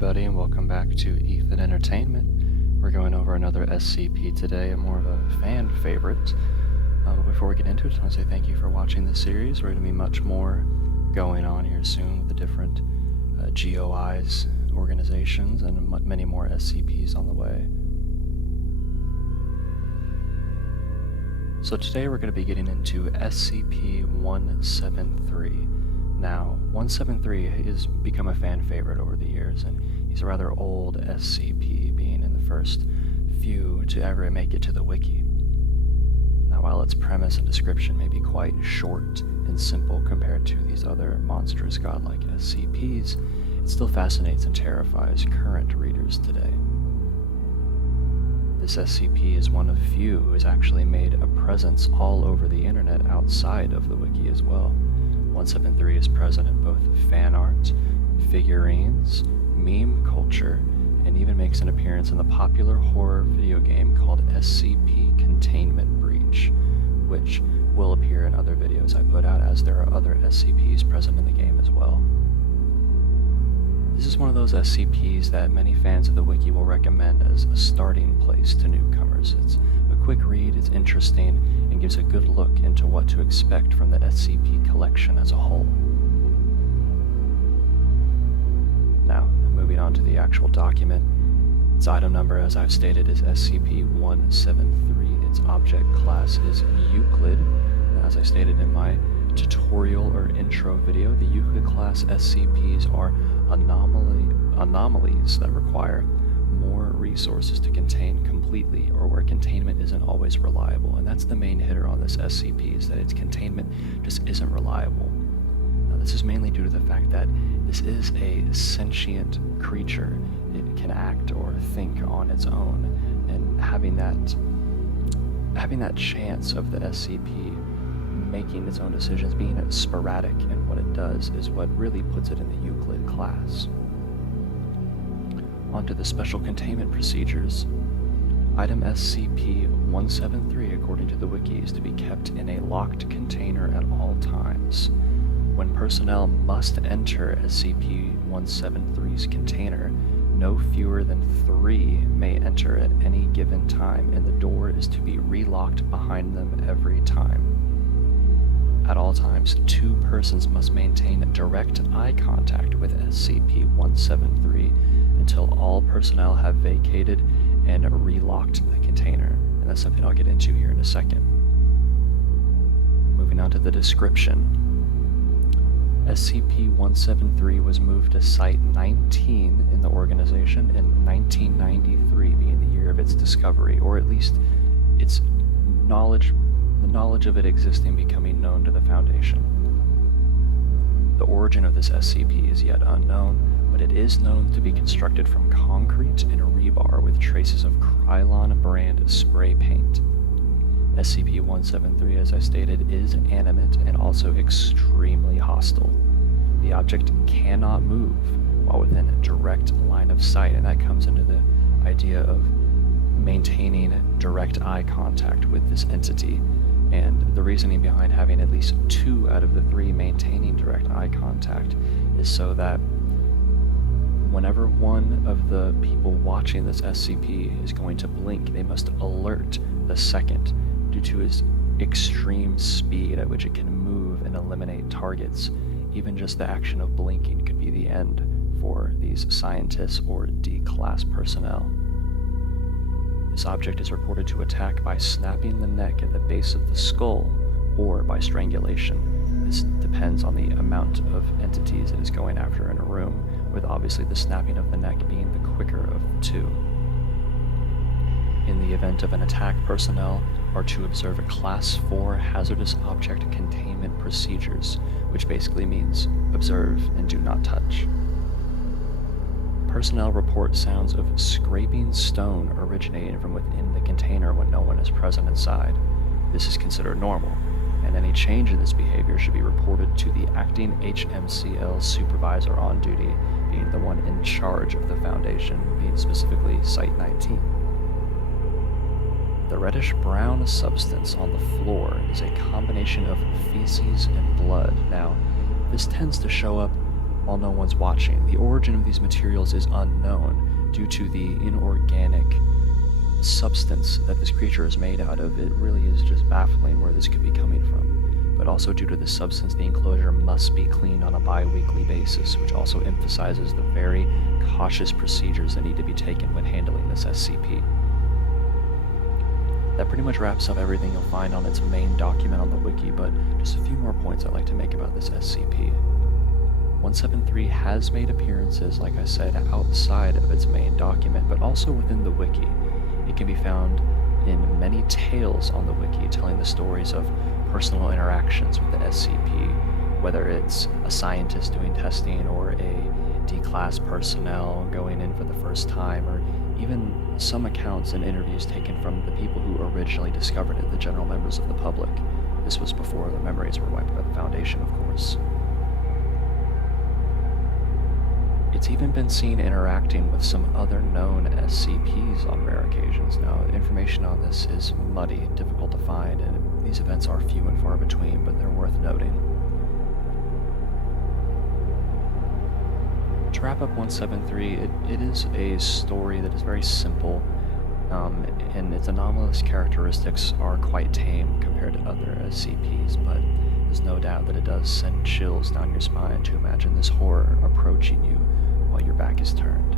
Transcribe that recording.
everybody, and welcome back to Ethan Entertainment. We're going over another SCP today, more of a fan favorite. But before we get into it, I just want to say thank you for watching this series. We're going to be much more going on here soon with the different GOIs, organizations, and many more SCPs on the way. So today we're going to be getting into SCP-173. Now, 173 has become a fan favorite over the years, and he's a rather old SCP, being in the first few to ever make it to the wiki. Now, while its premise and description may be quite short and simple compared to these other monstrous godlike SCPs, it still fascinates and terrifies current readers today. This SCP is one of few who has actually made a presence all over the internet outside of the wiki as well. 173 is present in both fan art, figurines, meme culture, and even makes an appearance in the popular horror video game called SCP Containment Breach, which will appear in other videos I put out, as there are other SCPs present in the game as well. This is one of those SCPs that many fans of the wiki will recommend as a starting place to newcomers. It's a quick read, it's interesting, and gives a good look into what to expect from the SCP collection as a whole. Now, moving on to the actual document. Its item number, as I've stated, is SCP-173. Its object class is Euclid. And as I stated in my tutorial or intro video, the Euclid class SCPs are anomalies that require more resources to contain completely, or where containment isn't always reliable. And that's the main hitter on this SCP, is that its containment just isn't reliable. Now, this is mainly due to the fact that this is a sentient creature. It can act or think on its own, and having that chance of the SCP making its own decisions, being sporadic in what it does, is what really puts it in the Euclid class. Onto the special containment procedures. Item SCP-173, according to the wiki, is to be kept in a locked container at all times. When personnel must enter SCP-173's container, no fewer than 3 may enter at any given time, and the door is to be relocked behind them every time. At all times, 2 persons must maintain direct eye contact with SCP-173 until all personnel have vacated and relocked the container, and that's something I'll get into here in a second. Moving on to the description. SCP-173 was moved to Site-19 in the organization in 1993, being the year of its discovery, or at least its knowledge of it existing becoming known to the Foundation. The origin of this SCP is yet unknown, but it is known to be constructed from concrete and rebar with traces of Krylon brand spray paint. SCP-173, as I stated, is animate and also extremely hostile. The object cannot move while within direct line of sight, and that comes into the idea of maintaining direct eye contact with this entity. And the reasoning behind having at least 2 out of the 3 maintaining direct eye contact is so that whenever one of the people watching this SCP is going to blink, they must alert the second, due to its extreme speed at which it can move and eliminate targets. Even just the action of blinking could be the end for these scientists or D-class personnel. This object is reported to attack by snapping the neck at the base of the skull or by strangulation. This depends on the amount of entities it is going after in a room, with obviously the snapping of the neck being the quicker of the 2. In the event of an attack, personnel are to observe a Class 4 hazardous object containment procedures, which basically means observe and do not touch. Personnel report sounds of scraping stone originating from within the container when no one is present inside. This is considered normal, and any change in this behavior should be reported to the acting HMCL supervisor on duty, being the one in charge of the Foundation, being specifically Site-19. The reddish-brown substance on the floor is a combination of feces and blood. Now, this tends to show up while no one's watching. The origin of these materials is unknown due to the inorganic substance that this creature is made out of. It really is just baffling where this could be coming from. But also due to the substance, the enclosure must be cleaned on a bi-weekly basis, which also emphasizes the very cautious procedures that need to be taken when handling this SCP. That pretty much wraps up everything you'll find on its main document on the wiki, but just a few more points I'd like to make about this SCP. 173 has made appearances, like I said, outside of its main document, but also within the wiki. It can be found in many tales on the wiki, telling the stories of personal interactions with the SCP, whether it's a scientist doing testing or a D-class personnel going in for the first time, or even some accounts and interviews taken from the people who originally discovered it, the general members of the public. This was before the memories were wiped by the Foundation, of course. It's even been seen interacting with some other known SCPs on rare occasions. Now, information on this is muddy, difficult to find, and these events are few and far between, but they're worth noting. To wrap up 173, it is a story that is very simple, and its anomalous characteristics are quite tame compared to other SCPs, but there's no doubt that it does send chills down your spine to imagine this horror approaching you while your back is turned.